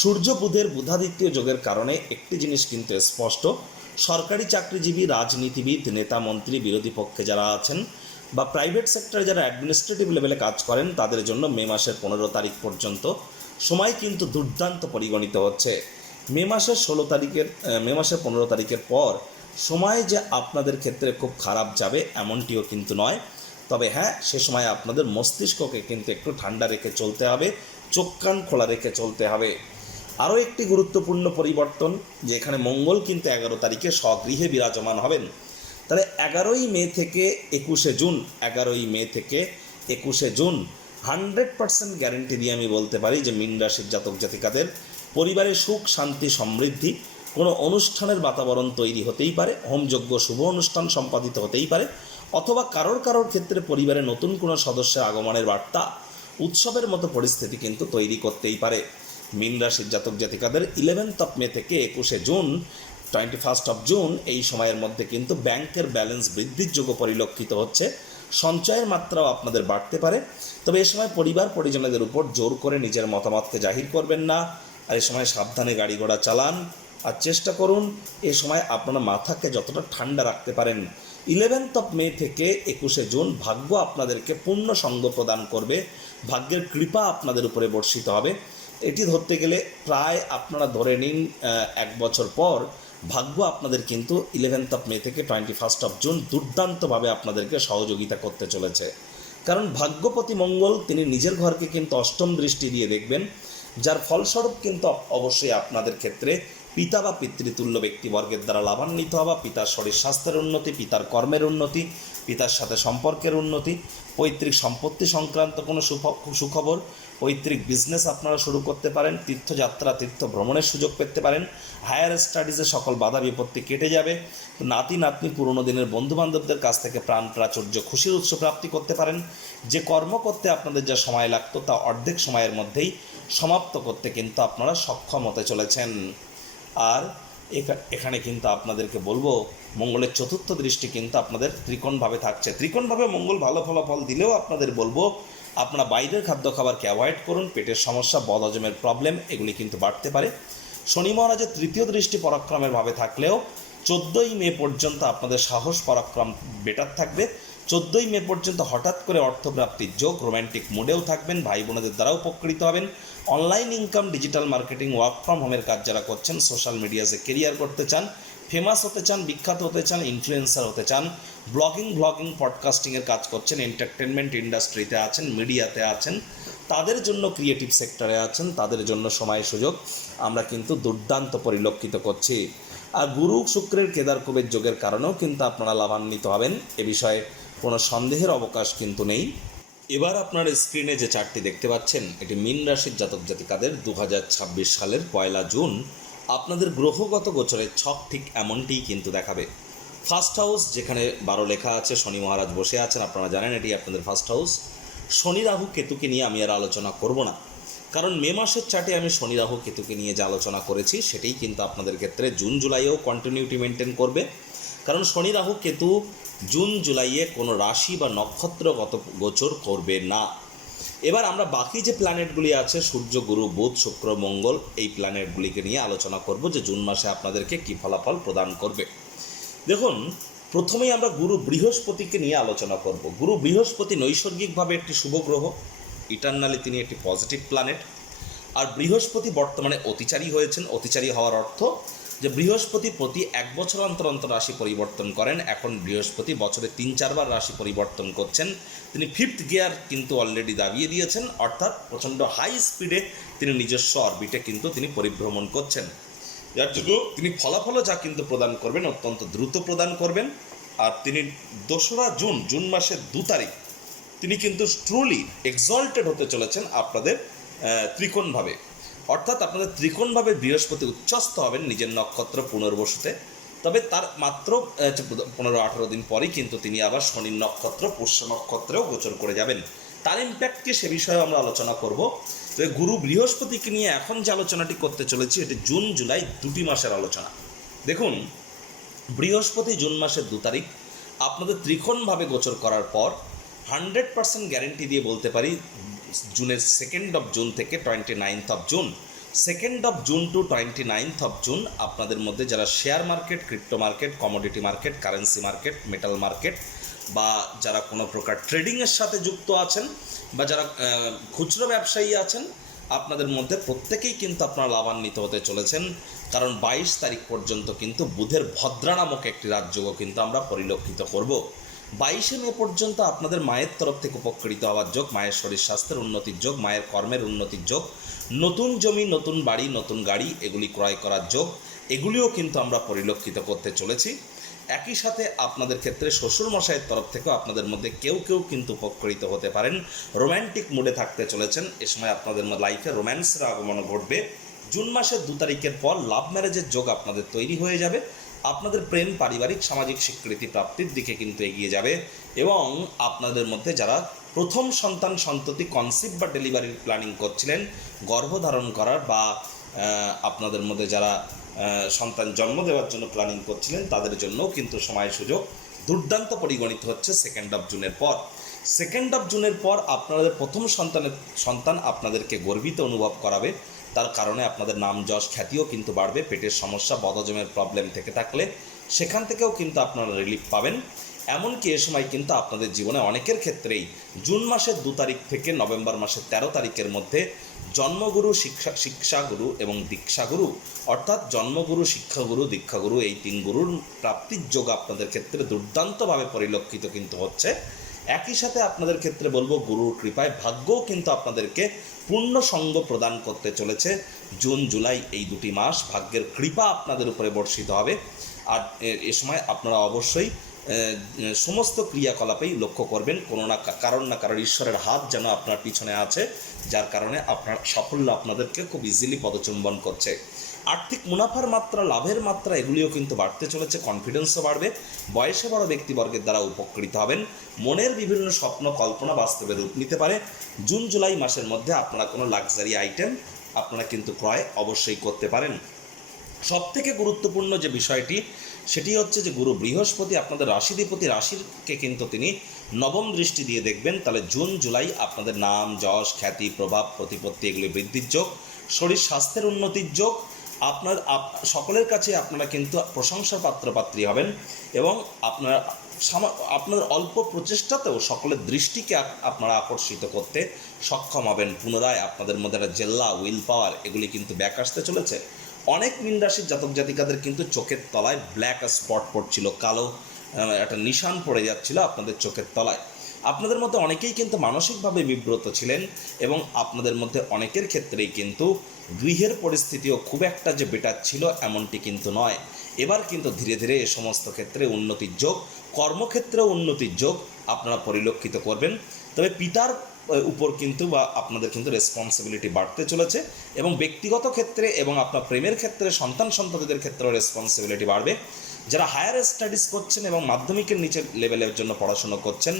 সূর্য বুধের বুধাদিত্য যোগের কারণে একটি জিনিস কিন্তু স্পষ্ট, সরকারি চাকরিজীবী, রাজনীতিবিদ, নেতা মন্ত্রী, বিরোধী পক্ষে যারা আছেন বা প্রাইভেট সেক্টরে যারা অ্যাডমিনিস্ট্রেটিভ লেভেলে কাজ করেন, তাদের জন্য মে মাসের 15 তারিখ পর্যন্ত সময় কিন্তু দুর্দান্ত পরিগণিত হচ্ছে। মে মাসের 15 তারিখের পর সময় যে আপনাদের ক্ষেত্রে খুব খারাপ যাবে এমনটিও কিন্তু নয়। তবে হ্যাঁ, সে সময় আপনাদের মস্তিষ্ককে কিন্তু একটু ঠান্ডা রেখে চলতে হবে, চোখ কান খোলা রেখে চলতে হবে। আরও একটি গুরুত্বপূর্ণ পরিবর্তন, যে এখানে মঙ্গল কিন্তু 11 তারিখে স্বগৃহে বিরাজমান হবেন। তাহলে 11ই মে থেকে 21শে জুন, 11ই মে থেকে 21শে জুন 100% গ্যারেন্টি দিয়ে আমি বলতে পারি যে মীন রাশির জাতক জাতিকাদের পরিবারে সুখ, শান্তি, সমৃদ্ধি, কোনো অনুষ্ঠানের বাতাবরণ তৈরি হতেই পারে, হোমযজ্ঞ, শুভ অনুষ্ঠান সম্পাদিত হতেই পারে, অথবা কারোর ক্ষেত্রে পরিবারে নতুন কোনো সদস্যের আগমনের বার্তা, উৎসবের মতো পরিস্থিতি কিন্তু তৈরি করতেই পারে। মীন রাশির জাতক জাতিকাদের 11 মে থেকে 21শে জুন, 21 জুন এই সময়ের মধ্যে কিন্তু ব্যাংকের ব্যালেন্স বৃদ্ধির যোগ্য পরিলক্ষিত হচ্ছে, সঞ্চয়ের মাত্রাও আপনাদের বাড়তে পারে। তবে এ সময় পরিবার পরিজনদের উপর জোর করে নিজের মতামতকে জাহির করবেন না, আর এ সময় সাবধানে গাড়ি ঘোড়া চালান, আর চেষ্টা করুন এ সময় আপনারা মাথাকে যতটা ঠান্ডা রাখতে পারেন। 11 মে থেকে 21শে জুন ভাগ্য আপনাদেরকে পূর্ণ সঙ্গ প্রদান করবে, ভাগ্যের কৃপা আপনাদের উপরে বর্ষিত হবে। এটি ধরতে গেলে প্রায় আপনারা ধরে নিন 1 বছর পর ভাগ্য আপনাদের কিন্তু 11 মে থেকে 21 জুন দুর্দান্তভাবে আপনাদেরকে সহযোগিতা করতে চলেছে। কারণ ভাগ্যপতি মঙ্গল তিনি নিজের ঘরকে কিন্তু অষ্টম দৃষ্টি দিয়ে দেখবেন, যার ফলস্বরূপ কিন্তু অবশ্যই আপনাদের ক্ষেত্রে পিতা বা পিতৃতুল্য ব্যক্তিবর্গের দ্বারা লাভান্বিত হওয়া, পিতার শরীর স্বাস্থ্যের উন্নতি, পিতার কর্মের উন্নতি, পিতার সাথে সম্পর্কের উন্নতি, পৈতৃক সম্পত্তি সংক্রান্ত কোনো সুখবর, পৈতৃক বিজনেস আপনারা শুরু করতে পারেন, তীর্থযাত্রা তীর্থ ভ্রমণের সুযোগ পেতে পারেন, হায়ার স্টাডিজে সকল বাধা বিপত্তি কেটে যাবে, নাতি নাতনি পুরনো দিনের বন্ধুবান্ধবদের কাছ থেকে প্রাণ প্রাচুর্য খুশির উৎস প্রাপ্তি করতে পারেন। যে কর্ম করতে আপনাদের যা সময় লাগতো তা অর্ধেক সময়ের মধ্যেই সমাপ্ত করতে কিন্তু আপনারা সক্ষম হতে চলেছেন। আর এখানে কিন্তু আপনাদেরকে বলবো, মঙ্গলের চতুর্থ দৃষ্টি কিন্তু আপনাদের ত্রিকোণভাবে থাকছে। ত্রিকোণভাবে মঙ্গল ভালো ফলাফল দিলেও আপনাদের বলবো আপনারা বাইরের খাদ্য খাবারকে অ্যাভয়েড করুন। পেটের সমস্যা, বদহজমের প্রবলেম এগুলি কিন্তু বাড়তে পারে। শনি মহারাজের তৃতীয় দৃষ্টি পরাক্রমের ভাবে থাকলেও 14ই মে পর্যন্ত আপনাদের সাহস পরাক্রম বেটার থাকবে। 14ই মে পর্যন্ত হঠাৎ করে অর্থপ্রাপ্তির যোগ, রোম্যান্টিক মুডেও থাকবেন, ভাই বোনেদের দ্বারা উপকৃত হবেন। Online income, digital marketing, work from হোমের কাজ যারা করছেন, সোশ্যাল মিডিয়াতে কেরিয়ার করতে চান, ফেমাস হতে চান, বিখ্যাত হতে চান, ইনফ্লুয়েন্সার হতে চান, ব্লগিং পডকাস্টিংয়ের কাজ করছেন, এন্টারটেনমেন্ট ইন্ডাস্ট্রিতে আছেন, মিডিয়াতে আছেন, তাদের জন্য ক্রিয়েটিভ সেক্টরে আছেন, তাদের জন্য সময় সুযোগ আমরা কিন্তু দুর্দান্ত পরিলক্ষিত করছি। আর গুরু শুক্রের কেদার কুবের যোগের কারণেও কিন্তু আপনারা লাভান্বিত হবেন, এ বিষয়ে কোনো সন্দেহের অবকাশ কিন্তু নেই। এবার আপনার স্ক্রিনে যে চার্টটি দেখতে পাচ্ছেন, এটি মীন রাশির জাতক জাতিকাদের 2026 সালের 1 জুন আপনাদের গ্রহগত গোচরের ছক ঠিক এমনটিই কিন্তু দেখাবে। ফার্স্ট হাউস যেখানে 12 লেখা আছে, শনি মহারাজ বসে আছেন, আপনারা জানেন এটি আপনাদের ফার্স্ট হাউস। শনি রাহু কেতুকে নিয়ে আমি আর আলোচনা করব না, কারণ মে মাসের চার্টে আমি শনি রাহু কেতুকে নিয়ে যে আলোচনা করেছি সেটাই কিন্তু আপনাদের ক্ষেত্রে জুন জুলাইয়েও কন্টিনিউটি মেনটেন করবে। কারণ শনি রাহু কেতু জুন জুলাইয়ে কোনো রাশি বা নক্ষত্রগত গোচর করবে না। এবার আমরা বাকি যে প্ল্যানেটগুলি আছে, সূর্য, গুরু, বুধ, শুক্র, মঙ্গল, এই প্ল্যানেটগুলিকে নিয়ে আলোচনা করব যে জুন মাসে আপনাদেরকে কী ফলাফল প্রদান করবে। দেখুন, প্রথমেই আমরা গুরু বৃহস্পতিকে নিয়ে আলোচনা করব। গুরু বৃহস্পতি নৈসর্গিকভাবে একটি শুভ গ্রহ, ইটারনালি তিনি একটি পজিটিভ প্ল্যানেট। আর বৃহস্পতি বর্তমানে অতিচারী হয়েছেন। অতিচারী হওয়ার অর্থ যে বৃহস্পতি প্রতি 1 বছর অন্তর অন্তর রাশি পরিবর্তন করেন। এখন বৃহস্পতি বছরে 3-4 বার রাশি পরিবর্তন করছেন। তিনি 5th গিয়ার কিন্তু অলরেডি দাবিয়ে দিয়েছেন, অর্থাৎ প্রচণ্ড হাই স্পিডে তিনি নিজস্ব অরবিটে কিন্তু তিনি পরিভ্রমণ করছেন। যার জন্য তিনি ফলাফলও যা কিন্তু প্রদান করবেন অত্যন্ত দ্রুত প্রদান করবেন। আর তিনি 2রা জুন মাসের 2 তারিখ তিনি কিন্তু ট্রুলি এক্সল্টেড হতে চলেছেন আপনাদের ত্রিকোণভাবে। অর্থাৎ আপনাদের ত্রিকোণভাবে বৃহস্পতি উচ্চস্থ হবেন নিজের নক্ষত্র পুনর্বসুতে। তবে তার মাত্র 15-18 দিন পরেই কিন্তু তিনি আবার শনির নক্ষত্র পুষ্য নক্ষত্রেও গোচর করে যাবেন। তার ইম্প্যাক্ট কি সে বিষয়ে আমরা আলোচনা করব। তবে গুরু বৃহস্পতিকে নিয়ে এখন যে আলোচনাটি করতে চলেছি এটি জুন জুলাই 2টি মাসের আলোচনা। দেখুন, বৃহস্পতি জুন মাসের 2 তারিখ আপনাদের ত্রিকোণভাবে গোচর করার পর 100% গ্যারেন্টি দিয়ে বলতে পারি জুনের 2nd of জুন থেকে 29th of June, 2nd of June to 29th of June আপনাদের মধ্যে যারা share market, crypto market, commodity market, currency market, metal market বা যারা কোনো প্রকার ট্রেডিংয়ের সাথে যুক্ত আছেন বা যারা খুচরো ব্যবসায়ী আছেন, আপনাদের মধ্যে প্রত্যেকেই কিন্তু আপনারা লাভান্বিত হতে চলেছেন। কারণ 22 তারিখ পর্যন্ত কিন্তু বুধের ভদ্রা নামক একটি রাজযোগও কিন্তু আমরা পরিলক্ষিত করব। 22শে মে পর্যন্ত আপনাদের মায়ের তরফ থেকে উপকৃত হওয়ার যোগ, মায়ের শরীর স্বাস্থ্যের উন্নতির যোগ, মায়ের কর্মের উন্নতির যোগ, নতুন জমি, নতুন বাড়ি, নতুন গাড়ি এগুলি ক্রয় করার যোগ, এগুলিও কিন্তু আমরা পরিলক্ষিত করতে চলেছি। একই সাথে আপনাদের ক্ষেত্রে শ্বশুরমশাইয়ের তরফ থেকেও আপনাদের মধ্যে কেউ কিন্তু উপকৃত হতে পারেন। রোম্যান্টিক মুডে থাকতে চলেছেন, এ সময় আপনাদের লাইফে রোম্যান্সের আগমন ঘটবে। জুন মাসের 2 তারিখের পর লাভ ম্যারেজের যোগ আপনাদের তৈরি হয়ে যাবে। আপনাদের প্রেম, পারিবারিক, সামাজিক স্বীকৃতি প্রাপ্তির দিকে কিন্তু এগিয়ে যাবে। এবং আপনাদের মধ্যে যারা প্রথম সন্তান সন্ততি কনসিভ বা ডেলিভারির প্ল্যানিং করছিলেন, গর্ভধারণ করার বা আপনাদের মধ্যে যারা সন্তান জন্ম দেওয়ার জন্য প্ল্যানিং করছিলেন, তাদের জন্যও কিন্তু সময় সুযোগ দুর্দান্ত পরিগণিত হচ্ছে 2nd of জুনের পর। 2nd of জুনের পর আপনাদের প্রথম সন্তান আপনাদেরকে গর্বিত অনুভব করাবে। তার কারণে আপনাদের নাম, যশ, খ্যাতিও কিন্তু বাড়বে। পেটের সমস্যা, বদহজমের প্রবলেম থেকে থাকলে সেখান থেকেও কিন্তু আপনারা রিলিফ পাবেন। এমনকি এ সময় কিন্তু আপনাদের জীবনে অনেকের ক্ষেত্রেই জুন মাসের 2 তারিখ থেকে নভেম্বর মাসের 13 তারিখের মধ্যে জন্মগুরু, শিক্ষাগুরু এবং দীক্ষাগুরু, অর্থাৎ জন্মগুরু, শিক্ষাগুরু, দীক্ষাগুরু, এই 3 গুরুর প্রাপ্তির যোগ আপনাদের ক্ষেত্রে দুর্দান্তভাবে পরিলক্ষিত কিন্তু হচ্ছে। একই সাথে আপনাদের ক্ষেত্রে বলবো, গুরুর কৃপায় ভাগ্যও কিন্তু আপনাদেরকে পূর্ণ সঙ্গ প্রদান করতে চলেছে। জুন জুলাই এই দুটি মাস ভাগ্যের কৃপা আপনাদের উপরে বর্ষিত হবে। আর এ সময় আপনারা অবশ্যই সমস্ত ক্রিয়াকলাপেই লক্ষ্য করবেন কোনো না কারণ ঈশ্বরের হাত যেন আপনার পিছনে আছে, যার কারণে আপনার সাফল্য আপনাদেরকে খুব ইজিলি পদচুম্বন করছে। আর্থিক মুনাফার মাত্রা, লাভের মাত্রা এগুলিও কিন্তু বাড়তে চলেছে, কনফিডেন্সও বাড়বে, বয়সে বড় ব্যক্তিবর্গের দ্বারা উপকৃত হবেন, মনের বিভিন্ন স্বপ্ন কল্পনা বাস্তবে রূপ নিতে পারে। জুন জুলাই মাসের মধ্যে আপনারা কোনো লাক্সারি আইটেম আপনারা কিন্তু ক্রয় অবশ্যই করতে পারেন। সবথেকে গুরুত্বপূর্ণ যে বিষয়টি সেটি হচ্ছে যে গুরু বৃহস্পতি আপনাদের রাশিধিপতি, রাশিকে কিন্তু তিনি নবম দৃষ্টি দিয়ে দেখবেন। তাহলে জুন জুলাই আপনাদের নাম, যশ, খ্যাতি, প্রভাব, প্রতিপত্তি এগুলি বৃদ্ধির যোগ, শরীর স্বাস্থ্যের উন্নতির যোগ, সকলের কাছে আপনারা কিন্তু প্রশংসার পাত্রপাত্রী হবেন এবং আপনার অল্প প্রচেষ্টাতেও সকলের দৃষ্টিকে আপনারা আকর্ষিত করতে সক্ষম হবেন। পুনরায় আপনাদের মধ্যে একটা জেল্লা, উইল পাওয়ার এগুলি কিন্তু ব্যাক আসতে চলেছে। অনেক মীন রাশির জাতক জাতিকাদের কিন্তু চোখের তলায় ব্ল্যাক স্পট পড়ছিল, কালো একটা নিশান পড়ে যাচ্ছিল আপনাদের চোখের তলায়। আপনাদের মধ্যে অনেকেই কিন্তু মানসিকভাবে বিব্রত ছিলেন এবং আপনাদের মধ্যে অনেকের ক্ষেত্রেই কিন্তু গৃহের পরিস্থিতিও খুব একটা যে বেটার ছিল এমনটি কিন্তু নয়। এবার কিন্তু ধীরে ধীরে এ সমস্ত ক্ষেত্রে উন্নতির যোগ, কর্মক্ষেত্রেও উন্নতির যোগ আপনারা পরিলক্ষিত করবেন। তবে পিতার উপর কিন্তু বা আপনাদের কিন্তু রেসপন্সিবিলিটি বাড়তে চলেছে এবং ব্যক্তিগত ক্ষেত্রে এবং আপনার প্রেমের ক্ষেত্রে, সন্তানদের ক্ষেত্রেও রেসপন্সিবিলিটি বাড়বে। যারা হায়ার স্টাডিজ করছেন এবং মাধ্যমিকের নিচের লেভেলের জন্য পড়াশুনো করছেন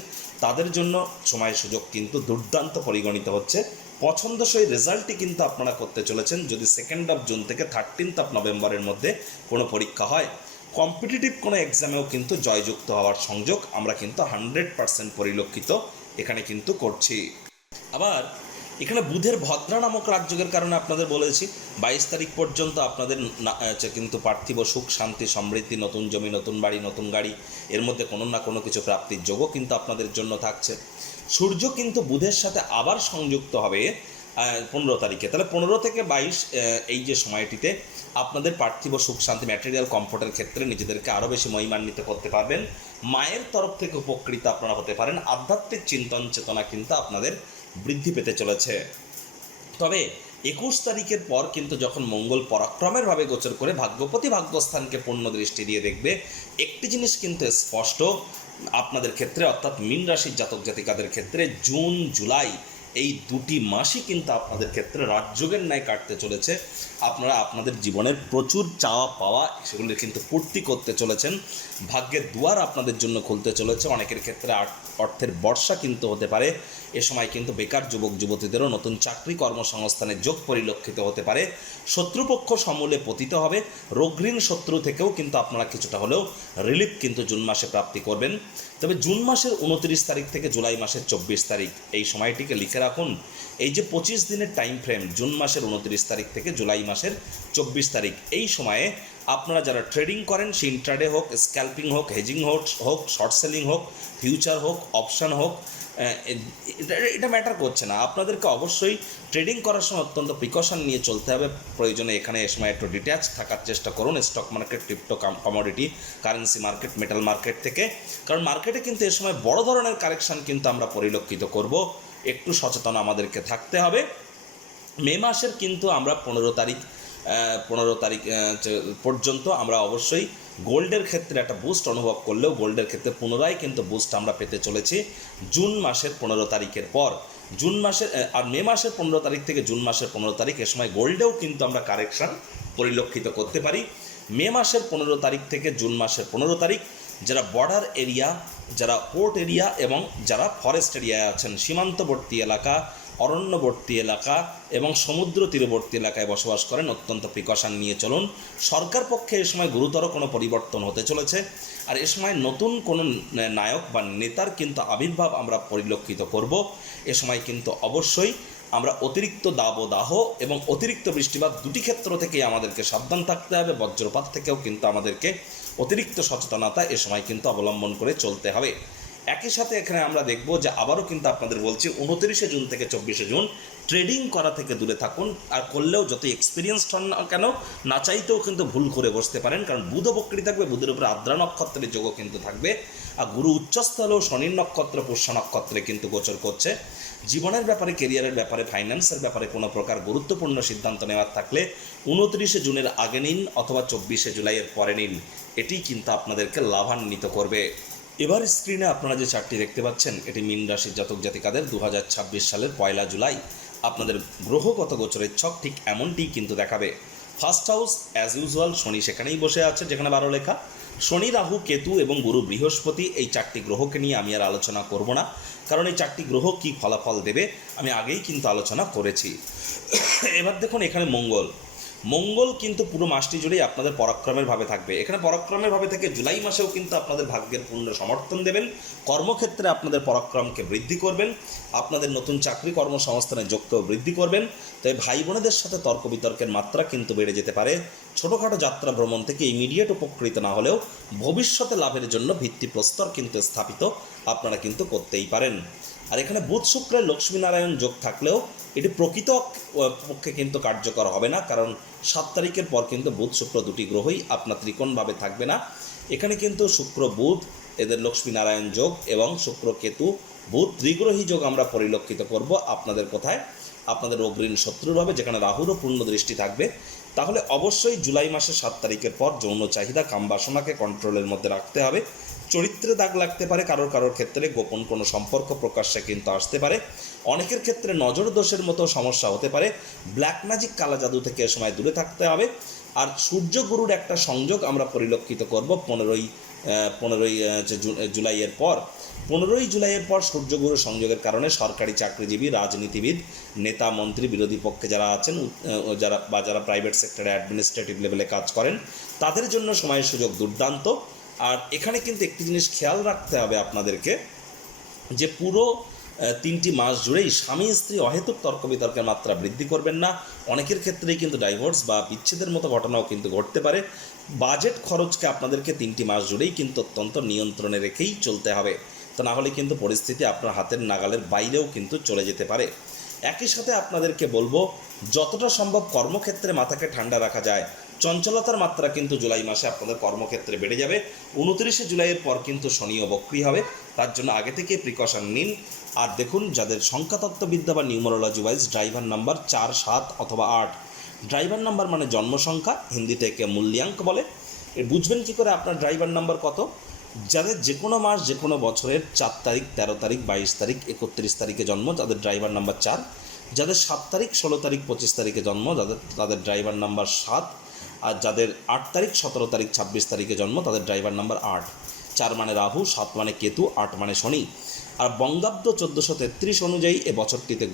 তাদের জন্য সময় সুযোগ কিন্তু দুর্দান্ত পরিগণিত হচ্ছে। পছন্দসই রেজাল্টই কিন্তু আপনারা করতে চলেছেন যদি 2 জুন থেকে 13 নভেম্বরের মধ্যে কোনো পরীক্ষা হয়। কম্পিটিটিভ কোনো এক্সামেও কিন্তু জয়যুক্ত হওয়ার সংযোগ আমরা কিন্তু 100% পরিলক্ষিত এখানে কিন্তু করছি। আবার এখানে বুধের ভদ্রা নামক রাজযোগের কারণে আপনাদের বলেছি 22 তারিখ পর্যন্ত আপনাদের কিন্তু পার্থিব সুখ, শান্তি, সমৃদ্ধি, নতুন জমি, নতুন বাড়ি, নতুন গাড়ি এর মধ্যে কোনো না কোনো কিছু প্রাপ্তির যোগও কিন্তু আপনাদের জন্য থাকছে। সূর্য কিন্তু বুধের সাথে আবার সংযুক্ত হবে 15 তারিখে। তাহলে 15 থেকে 22 এই যে সময়টিতে আপনাদের পার্থিব সুখ, শান্তি, ম্যাটেরিয়াল কমফোর্টের ক্ষেত্রে নিজেদেরকে আরও বেশি মহিমান্বিত করতে পারবেন। মায়ের তরফ থেকে উপকৃত আপনারা হতে পারেন। আধ্যাত্মিক চিন্তন চেতনা কিন্তু আপনাদের বৃদ্ধি পেতে চলেছে। তবে 21 তারিখের পর কিন্তু যখন মঙ্গল পরাক্রমের ভাবে গোচর করে ভাগ্যপতি ভাগ্যস্থানকে পূর্ণ দৃষ্টি দিয়ে দেখবে, একটি জিনিস কিন্তু স্পষ্ট আপনাদের ক্ষেত্রে, অর্থাৎ মীন রাশির জাতক জাতিকাদের ক্ষেত্রে জুন জুলাই এই দুটি মাসই কিন্তু আপনাদের ক্ষেত্রে রাজযোগের ন্যায় কাটতে চলেছে। আপনারা আপনাদের জীবনের প্রচুর চাওয়া পাওয়া সেগুলি কিন্তু পূর্তি করতে চলেছেন। ভাগ্যের দুয়ার আপনাদের জন্য খুলতে চলেছে। অনেকের ক্ষেত্রে অর্থের বর্ষা কিন্তু হতে পারে। এ সময় কিন্তু বেকার যুবক যুবতীদেরও নতুন চাকরি কর্মসংস্থানের যোগ পরিলক্ষিত হতে পারে। শত্রুপক্ষ সমূলে পতিত হবে। রোগঋণ শত্রু থেকেও কিন্তু আপনারা কিছুটা হলেও রিলিফ কিন্তু জুন মাসে প্রাপ্তি করবেন। তবে জুন মাসের 29 তারিখ থেকে জুলাই মাসের 24 তারিখ এই সময়টিকে লিখে রাখুন। এই যে 25 দিনের টাইম ফ্রেম, জুন মাসের 29 তারিখ থেকে জুলাই মাসের 24 তারিখ, এই সময়ে আপনারা যারা ট্রেডিং করেন, সে ইন্ট্রাডে হোক, স্ক্যাল্পিং হোক, হেজিং হোক, শর্ট সেলিং হোক, ফিউচার হোক, অপশান হোক, এটা ম্যাটার করছে না। আপনাদেরকে অবশ্যই ট্রেডিং করার সময় অত্যন্ত প্রিকশন নিয়ে চলতে হবে। প্রয়োজনে এখানে এ সময় একটু ডিট্যাচ থাকার চেষ্টা করুন stock market, crypto, commodity, currency market, metal market থেকে, কারণ মার্কেটে কিন্তু এ সময় বড় ধরনের কারেকশান কিন্তু আমরা পরিলক্ষিত করব। একটু সচেতন আমাদেরকে থাকতে হবে। মে মাসের কিন্তু আমরা 15 তারিখ পর্যন্ত আমরা অবশ্যই গোল্ডের ক্ষেত্রে একটা বুস্ট অনুভব করলেও গোল্ডের ক্ষেত্রে পুনরায় কিন্তু বুস্ট আমরা পেতে চলেছি জুন মাসের 15 তারিখের পর। জুন মাসের আর মে মাসের 15 তারিখ থেকে জুন মাসের 15 তারিখ এ সময় গোল্ডেও কিন্তু আমরা কারেকশান পরিলক্ষিত করতে পারি। মে মাসের 15 তারিখ থেকে জুন মাসের 15 তারিখ যারা বর্ডার এরিয়া, যারা পোর্ট এরিয়া এবং যারা ফরেস্ট এরিয়ায় আছেন, সীমান্তবর্তী এলাকা, অরণ্যবর্তী এলাকা এবং সমুদ্র তীরবর্তী এলাকায় বসবাস করেন, অত্যন্ত প্রিকশন নিয়ে চলুন। সরকার পক্ষে এ সময় গুরুতর কোনো পরিবর্তন হতে চলেছে। আর এ সময় নতুন কোনো নায়ক বা নেতার কিন্তু আবির্ভাব আমরা পরিলক্ষিত করব। এ সময় কিন্তু অবশ্যই আমরা অতিরিক্ত দাবদাহ এবং অতিরিক্ত বৃষ্টিপাত দুটি ক্ষেত্র থেকেই আমাদেরকে সাবধান থাকতে হবে। বজ্রপাত থেকেও কিন্তু আমাদেরকে অতিরিক্ত সচেতনতা এ সময় কিন্তু অবলম্বন করে চলতে হবে। একই সাথে এখানে আমরা দেখব যে আবারও কিন্তু আপনাদের বলছি 29 জুন থেকে 24 জুন ট্রেডিং করা থেকে দূরে থাকুন। আর করলেও যত এক্সপিরিয়েন্সড হন না কেন, না চাইতেও কিন্তু ভুল করে বসতে পারেন, কারণ বুধ বক্রী থাকবে, বুধের উপরে আদ্রা নক্ষত্রের যোগও কিন্তু থাকবে। আর গুরু উচ্চস্থ হলেও শনির নক্ষত্র পুষ্য নক্ষত্রে কিন্তু গোচর করছে, জীবনের ব্যাপারে, কেরিয়ারের ব্যাপারে, ফাইন্যান্সের ব্যাপারে কোনো প্রকার গুরুত্বপূর্ণ সিদ্ধান্ত নেওয়ার থাকলে 29শে জুনের আগে নিন অথবা 24শে জুলাইয়ের পরে নিন, এটি কিন্তু আপনাদেরকে লাভান্বিত করবে। এবার স্ক্রিনে আপনারা যে চার্টটি দেখতে পাচ্ছেন, এটি মীন রাশির জাতক জাতিকাদের 2026 সালের 1 জুলাই আপনাদের গ্রহগত গোচরের ছক ঠিক এমনটিই কিন্তু দেখাবে। ফার্স্ট হাউস অ্যাজ ইউজুয়াল শনি সেখানেই বসে আছে যেখানে 12 লেখা। শনি, রাহু, কেতু এবং গুরু বৃহস্পতি, এই চারটি গ্রহকে নিয়ে আমি আর আলোচনা করব না, কারণ এই চারটি গ্রহ কী ফলাফল দেবে আমি আগেই কিন্তু আলোচনা করেছি। এবার দেখুন এখানে মঙ্গল কিন্তু পুরো মাসটি জুড়েই আপনাদের পরাক্রমের ভাবে থাকবে। এখানে পরাক্রমের ভাবে থেকে জুলাই মাসেও কিন্তু আপনাদের ভাগ্যের পূর্ণ সমর্থন দেবেন, কর্মক্ষেত্রে আপনাদের পরাক্রমকে বৃদ্ধি করবেন, আপনাদের নতুন চাকরি কর্মসংস্থানে যোগকেও বৃদ্ধি করবেন। তাই ভাই বোনেদের সাথে তর্ক বিতর্কের মাত্রা কিন্তু বেড়ে যেতে পারে। ছোটোখাটো যাত্রা ভ্রমণ থেকে ইমিডিয়েট উপকৃত না হলেও ভবিষ্যতে লাভের জন্য ভিত্তিপ্রস্তর কিন্তু স্থাপিত আপনারা কিন্তু করতেই পারেন। আর এখানে বুধ শুক্রের লক্ষ্মীনারায়ণ যোগ থাকলেও এটি প্রকৃত পক্ষে কিন্তু কার্যকর হবে না, কারণ 7 তারিখের পর কিন্তু বুধ শুক্র দুটি গ্রহই আপনার ত্রিকোণভাবে থাকবে না। এখানে কিন্তু শুক্র বুধ এদের লক্ষ্মীনারায়ণ যোগ এবং শুক্র কেতু বুধ ত্রিগ্রহী যোগ আমরা পরিলক্ষিত করব আপনাদের কোথায়, আপনাদের অগ্রীণ শত্রুর হবে, যেখানে রাহুরও পূর্ণ দৃষ্টি থাকবে। তাহলে অবশ্যই জুলাই মাসের 7 তারিখের পর যৌন চাহিদা কামবাসনাকে কন্ট্রোলের মধ্যে রাখতে হবে। চরিত্রে দাগ লাগতে পারে, কারোর ক্ষেত্রে গোপন কোনো সম্পর্ক প্রকাশ্যে কিন্তু আসতে পারে, অনেকের ক্ষেত্রে নজর দোষের মতো সমস্যা হতে পারে। ব্ল্যাক ম্যাজিক, কালা জাদু থেকে এ সময় দূরে থাকতে হবে। আর সূর্য গুরুর একটা সংযোগ আমরা পরিলক্ষিত করব 15ই জুলাইয়ের পর। 15ই জুলাইয়ের পর সূর্যগুরু সংযোগের কারণে সরকারি চাকরিজীবী, রাজনীতিবিদ, নেতা, মন্ত্রী, বিরোধী পক্ষে যারা আছেন, যারা প্রাইভেট সেক্টরে অ্যাডমিনিস্ট্রেটিভ লেভেলে কাজ করেন, তাদের জন্য সময়ের সুযোগ দুর্দান্ত। আর এখানে কিন্তু একটি জিনিস খেয়াল রাখতে হবে আপনাদেরকে, যে পুরো 3টি মাস জুড়েই স্বামী স্ত্রী অহেতুক তর্ক বিতর্কের মাত্রা বৃদ্ধি করবেন না। অনেকের ক্ষেত্রেই কিন্তু ডাইভোর্স বা বিচ্ছেদের মতো ঘটনাও কিন্তু ঘটতে পারে। বাজেট খরচকে আপনাদেরকে 3টি মাস জুড়েই কিন্তু অত্যন্ত নিয়ন্ত্রণে রেখেই চলতে হবে, তো না হলে কিন্তু পরিস্থিতি আপনার হাতের নাগালের বাইরেও কিন্তু চলে যেতে পারে। একই সাথে আপনাদেরকে বলবো, যতটা সম্ভব কর্মক্ষেত্রে মাথাকে ঠান্ডা রাখা যায়। চঞ্চলতার মাত্রা কিন্তু জুলাই মাসে আপনাদের কর্মক্ষেত্রে বেড়ে যাবে। 29শে জুলাইয়ের পর কিন্তু শনিও বক্রী হবে, তার জন্য আগে থেকে প্রিকশন নিন। আর দেখুন, যাদের সংখ্যাতত্ত্ববিদ্যা বা নিউমারোলজি ওয়াইজ ড্রাইভার নাম্বার 4, 7 অথবা 8, ড্রাইভার নাম্বার মানে জন্মসংখ্যা, হিন্দিতে একে মূল্যাঙ্ক বলে। বুঝবেন কী করে আপনার ড্রাইভার নাম্বার কত? যাদের যে কোনো মাস, যে কোনো বছরের 4 তারিখ, 13 তারিখ, 22 তারিখ, 31 তারিখে জন্ম, তাদের ড্রাইভার নাম্বার 4। যাদের 7 তারিখ, 16 তারিখ, 25 তারিখে জন্ম, তাদের ড্রাইভার নাম্বার 7। আর যাদের 8 তারিখ, 17 তারিখ, 26 তারিখে জন্ম, তাদের ড্রাইভার নাম্বার 8। 4 মানে রাহু, 7 মানে কেতু, 8 মানে শনি। আর বঙ্গাব্দ 1433 অনুযায়ী এ বছরটিতে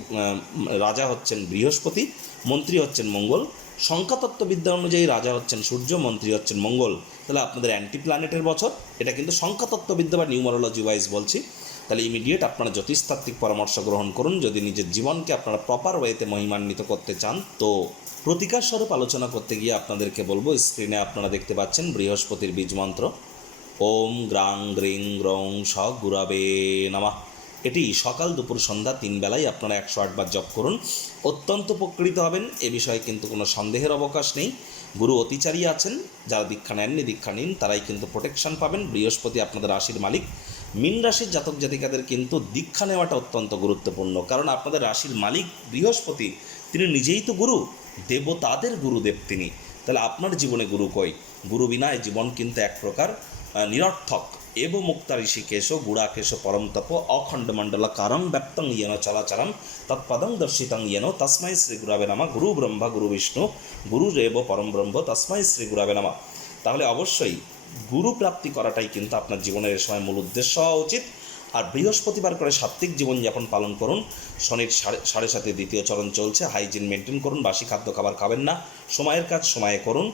রাজা হচ্ছেন বৃহস্পতি, মন্ত্রী হচ্ছেন মঙ্গল। সংখ্যাতত্ত্ববিদ্যা অনুযায়ী রাজা হচ্ছেন সূর্য, মন্ত্রী হচ্ছেন মঙ্গল। তাহলে আপনাদের অ্যান্টি প্ল্যানেটের বছর, এটা কিন্তু সংখ্যাতত্ত্ববিদ্যা বা নিউমারোলজি ওয়াইজ বলছি। তাহলে ইমিডিয়েট আপনারা জ্যোতিষতাত্ত্বিক পরামর্শ গ্রহণ করুন যদি নিজের জীবনকে আপনারা প্রপার ওয়েতে মহিমান্বিত করতে চান। তো প্রতিকার স্বরূপ আলোচনা করতে গিয়ে আপনাদেরকে বলবো, স্ক্রিনে আপনারা দেখতে পাচ্ছেন বৃহস্পতির বীজ মন্ত্র ওম গ্রাং গ্রিং গ্রং স গুরাবে নমঃ। এটি সকাল, দুপুর, সন্ধ্যা 3 বেলায় আপনারা 108 বার জপ করুন, অত্যন্ত উপকৃত হবেন। এ বিষয়ে কিন্তু কোনো সন্দেহের অবকাশ নেই। গুরু অতিচারী আছেন, যারা দীক্ষা নেননি, দীক্ষা নিন, তারাই কিন্তু প্রোটেকশন পাবেন। বৃহস্পতি আপনাদের রাশির মালিক। মীন রাশির জাতক জাতিকাদের কিন্তু দীক্ষা নেওয়াটা অত্যন্ত গুরুত্বপূর্ণ, কারণ আপনাদের রাশির মালিক বৃহস্পতি, তিনি নিজেই তো গুরু, দেবতাদের গুরুদেব তিনি। তাহলে আপনার জীবনে গুরু কই? গুরু বিনায় জীবন কিন্তু এক প্রকার নিরর্থক। এব মুক্তা ঋষিকেশ গুড়াকেশ পরম তপ অখণ্ডমণ্ডল কারং ব্যক্তং ইয়েন চলাচরম তৎপদং দর্শিতং ইয়েন তস্মৈ শ্রী গুরাবে নমঃ। গুরু ব্রহ্মা গুরু বিষ্ণু গুরুরেব পরম ব্রহ্ম তস্মৈ শ্রী গুরাবে নমঃ। তাহলে অবশ্যই গুরু প্রাপ্তি করাটাই কিন্তু আপনার জীবনের এ সময় মূল উদ্দেশ্য হওয়া উচিত। আর বৃহস্পতিবার করে সাত্ত্বিক জীবনযাপন পালন করুন। শনির 7.5 দ্বিতীয় চরণ চলছে, হাইজিন মেনটেন করুন, বাসি খাদ্য খাবার খাবেন না, সময়ের কাজ সময়ে করুন,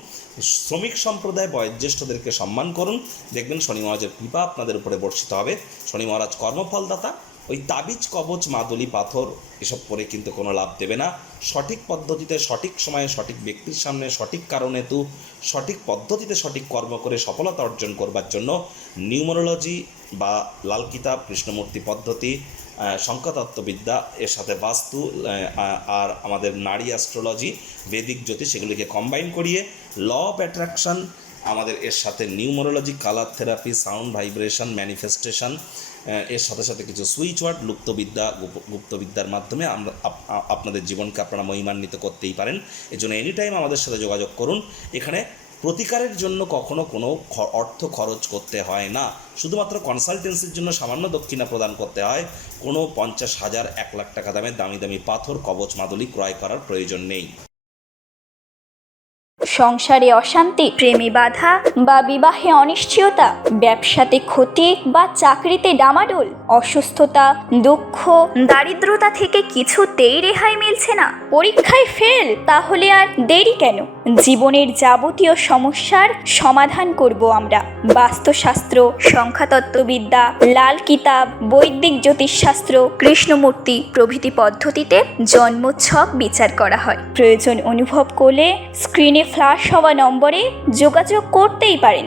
শ্রমিক সম্প্রদায় বয়োজ্যেষ্ঠদেরকে সম্মান করুন। দেখবেন শনি মহারাজের কৃপা আপনাদের উপরে বর্ষিত হবে। শনি মহারাজ কর্মফলদাতা। ওই তাবিজ, কবচ, মাদুলি, পাথর এসব পরে কিন্তু কোনো লাভ দেবে না। সঠিক পদ্ধতিতে, সঠিক সময়ে, সঠিক ব্যক্তির সামনে, সঠিক কারণে সঠিক পদ্ধতিতে সঠিক কর্ম করে সফলতা অর্জন করবার জন্য নিউমারোলজি বা লাল কিতাব, কৃষ্ণমূর্তি পদ্ধতি, সংখ্যাতত্ত্ববিদ্যা, এর সাথে বাস্তু আর আমাদের নারী অ্যাস্ট্রোলজি, বেদিক জ্যোতিষ, সেগুলিকে কম্বাইন করিয়ে ল অফ অ্যাট্রাকশন আমাদের এর সাথে numerology, colour therapy, sound vibration, manifestation, এর সাথে সাথে কিছু সুইচ ওয়ার্ড, গুপ্তবিদ্যার মাধ্যমে আমরা আপনাদের জীবনকে আপনারা মহিমান্বিত করতেই পারেন। এজন্য এনি টাইম আমাদের সাথে যোগাযোগ করুন। এখানে প্রতিকারের জন্য কখনো কোনো অর্থ খরচ করতে হয় না, শুধুমাত্র কনসালটেন্সির জন্য সামান্য দক্ষিণা প্রদান করতে হয়। কোনো 50,000 1 লাখ টাকা দামের দামি দামি পাথর, কবচ, মাদুলি ক্রয় করার প্রয়োজন নেই। সংসারে অশান্তি, প্রেমে বাধা বা বিবাহে অনিশ্চয়তা, ব্যবসাতে ক্ষতি বা চাকরিতে ডামাডোল, অসুস্থতা, দুঃখ, দারিদ্রতা থেকে কিছুতেই রেহাই মিলছে না, পরীক্ষায় ফেল, তাহলে আর দেরি কেন? জীবনের যাবতীয় সমস্যার সমাধান করব আমরা। বাস্তুশাস্ত্র, সংখ্যাতত্ত্ববিদ্যা, লাল কিতাব, বৈদিক জ্যোতিষশাস্ত্র, কৃষ্ণমূর্তি প্রভৃতি পদ্ধতিতে জন্মছক বিচার করা হয়। প্রয়োজন অনুভব করলে স্ক্রিনে ফ্ল্যাশ হওয়া নম্বরে যোগাযোগ করতেই পারেন।